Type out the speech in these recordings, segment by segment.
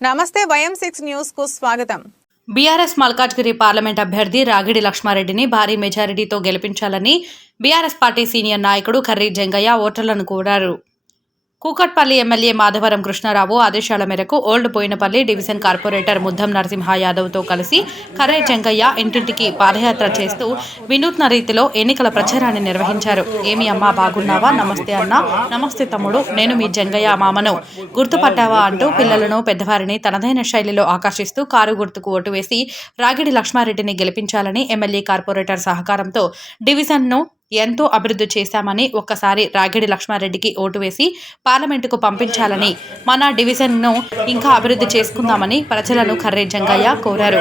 నమస్తే వయం సిక్స్ న్యూస్కు స్వాగతం. బీఆర్ఎస్ మల్కాజ్గిరి పార్లమెంట్ అభ్యర్థి రాగిడి లక్ష్మారెడ్డిని భారీ మెజారిటీతో గెలిపించాలని బీఆర్ఎస్ పార్టీ సీనియర్ నాయకుడు కర్రీ జంగయ్య ఓటర్లను కోరారు. కూకట్పల్లి ఎమ్మెల్యే మాధవరం కృష్ణారావు ఆదేశాల మేరకు old Bowenpally division corporator Muddam Narasimha యాదవ్తో కలిసి కర్రే జంగయ్య ఇంటింటికి పాదయాత్ర చేస్తూ వినూత్న రీతిలో ఎన్నికల ప్రచారాన్ని నిర్వహించారు. ఏమి అమ్మా బాగున్నావా? నమస్తే అన్న. నమస్తే తమ్ముడు. నేను మీ జంగయ్య మామను. గుర్తుపట్టావా? అంటూ పిల్లలను పెద్దవారిని తనదైన శైలిలో ఆకర్షిస్తూ కారు గుర్తుకు ఓటు వేసి రాగిడి లక్ష్మారెడ్డిని గెలిపించాలని ఎమ్మెల్యే కార్పొరేటర్ సహకారంతో డివిజన్ను ఎంతో అభివృద్ధి చేశామని ఒక్కసారి రాగిడి లక్ష్మారెడ్డికి ఓటు వేసి పార్లమెంటుకు పంపించాలని మన డివిజన్ను ఇంకా అభివృద్ధి చేసుకుందామని ప్రజలను కర్రే జంగయ్య కోరారు.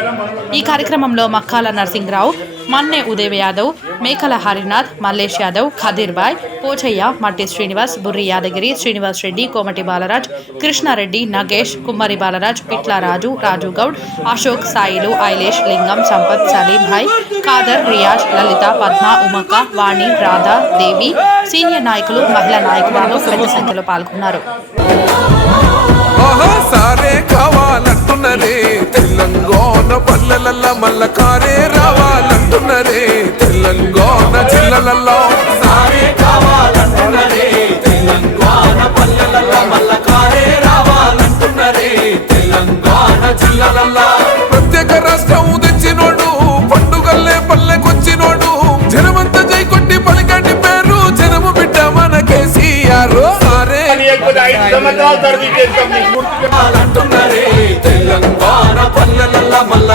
ఈ కార్యక్రమంలో మక్కాల నరసింహరావు మన్నె ఉదయ్ యాదవ్ మేకల హరినాథ్ మల్లేష్ యాదవ్ ఖదీర్ బాయ్ పోచయ్య మట్టి శ్రీనివాస్ బుర్రి యాదగిరి శ్రీనివాస్ రెడ్డి కోమటి బాలరాజ్ కృష్ణారెడ్డి నగేష్ కుమ్మరి బాలరాజ్ పిట్ల రాజు రాజు గౌడ్ అశోక్ సాయిలు ఐలేష్ లింగం సంపత్ సలీం భాయ్ ఖాదర్ రియాజ్ లలిత పద్మ ఉమక వాణి రాధా దేవి సీనియర్ నాయకులు మహిళా నాయకులు పెద్ద సంఖ్యలో పాల్గొన్నారు. సారే కావాలంటున్నరే తెలంగాణ పల్లెల మల్ల కారే ఐదు సంవత్సరాలు తరబడి చేస్తాం తెలంగాణ పల్లెల మల్ల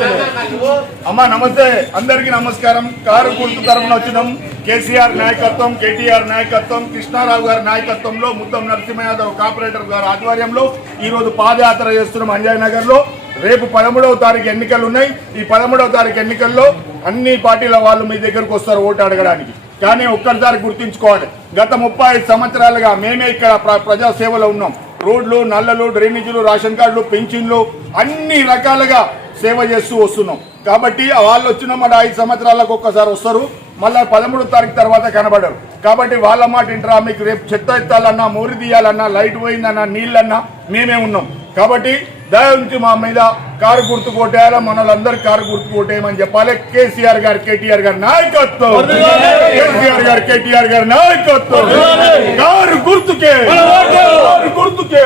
అమ్మా నమస్తే. అందరికీ నమస్కారం. కారు గుర్తు తరఫున వచ్చినాం. కేసీఆర్ నాయకత్వం కేటీఆర్ నాయకత్వం కృష్ణారావు గారి నాయకత్వంలో ముద్దం నరసింహయాదవ్ కార్పొరేటర్ గారి ఆధ్వర్యంలో ఈ రోజు పాదయాత్ర చేస్తున్నాం అంజయ్ నగర్లో రేపు పదమూడవ తారీఖు ఎన్నికలు ఉన్నాయి. ఈ పదమూడవ తారీఖు ఎన్నికల్లో అన్ని పార్టీల వాళ్ళు మీ దగ్గరకు వస్తారు ఓటు అడగడానికి. కానీ ఒక్కసారి గుర్తుంచుకోవాలి. గత ముప్పై ఐదు సంవత్సరాలుగా మేమే ఇక్కడ ప్ర- ఉన్నాం. రోడ్లు నల్లలు డ్రైనేజీలు రేషన్ కార్డులు పెన్షన్లు అన్ని రకాలుగా సేవ చేస్తూ వస్తున్నాం. కాబట్టి వాళ్ళు వచ్చిన మన ఐదు సంవత్సరాలకు ఒక్కసారి వస్తారు. మళ్ళీ పదమూడు తారీఖు తర్వాత కనబడరు. కాబట్టి వాళ్ళ మాట ఇంటరా మీకు రేపు చెత్త ఎత్తాలన్నా మూరి తీయాలన్నా లైట్ పోయిందన్నా నీళ్ళన్నా మేమే ఉన్నాం. కాబట్టి దయంచి మా మీద కారు గుర్తు కొట్టేయాలా మన కారు గుర్తు కొట్టేయమని చెప్పాలి. కేసీఆర్ గారు కేటీఆర్ గారి నాయకత్వం. కేసీఆర్ గారు కేటీఆర్ గారి నాయకత్వం. కారు గుర్తుకే. కారు గుర్తుకే.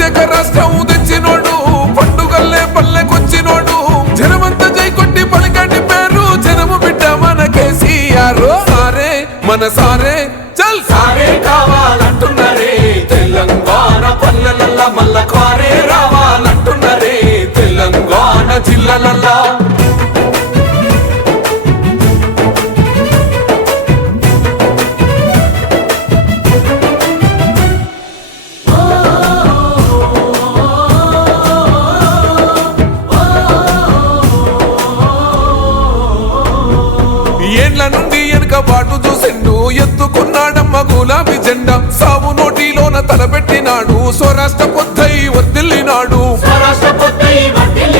ప్రత్యేక రాష్ట్రం తెచ్చినోడు పండుగల్లే పల్లెకొచ్చినోడు. జనమంతా జై కొట్టి పలికండి పేరు జనము బిడ్డ మన కేసీఆర్ సారే మన సారే బాటు చూసిండు ఎత్తుకున్నాడమ్మ గులాబీ జెండా. సావు నోటిలోన తలపెట్టినాడు స్వరాష్ట్ర పొద్దై వర్దిల్లినాడు. పథకాలు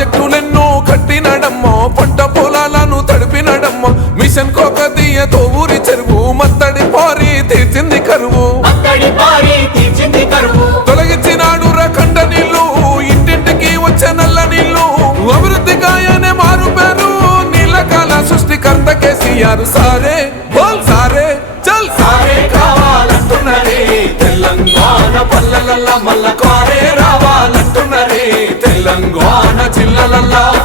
ప్రాజెక్టులెన్నో కట్టినడమ్మ పంట పొలాలను తడిపినడమ్మ మిషన్ కోకతీయతో ఊరి చెరువు మత్తడి పారి తీర్చింది కరువు. తొలగించినాడు రకండ నీళ్ళు ఇంటింటికి వచ్చే నల్ల నీళ్ళు అభివృద్ధి గాయనే మారు పేరు నీలకాల సృష్టికర్త కేసీఆర్ సారే బోల్ సారే చల్ సారే. కావాలంటున్నరే మల్ల మల్ల కారే Allah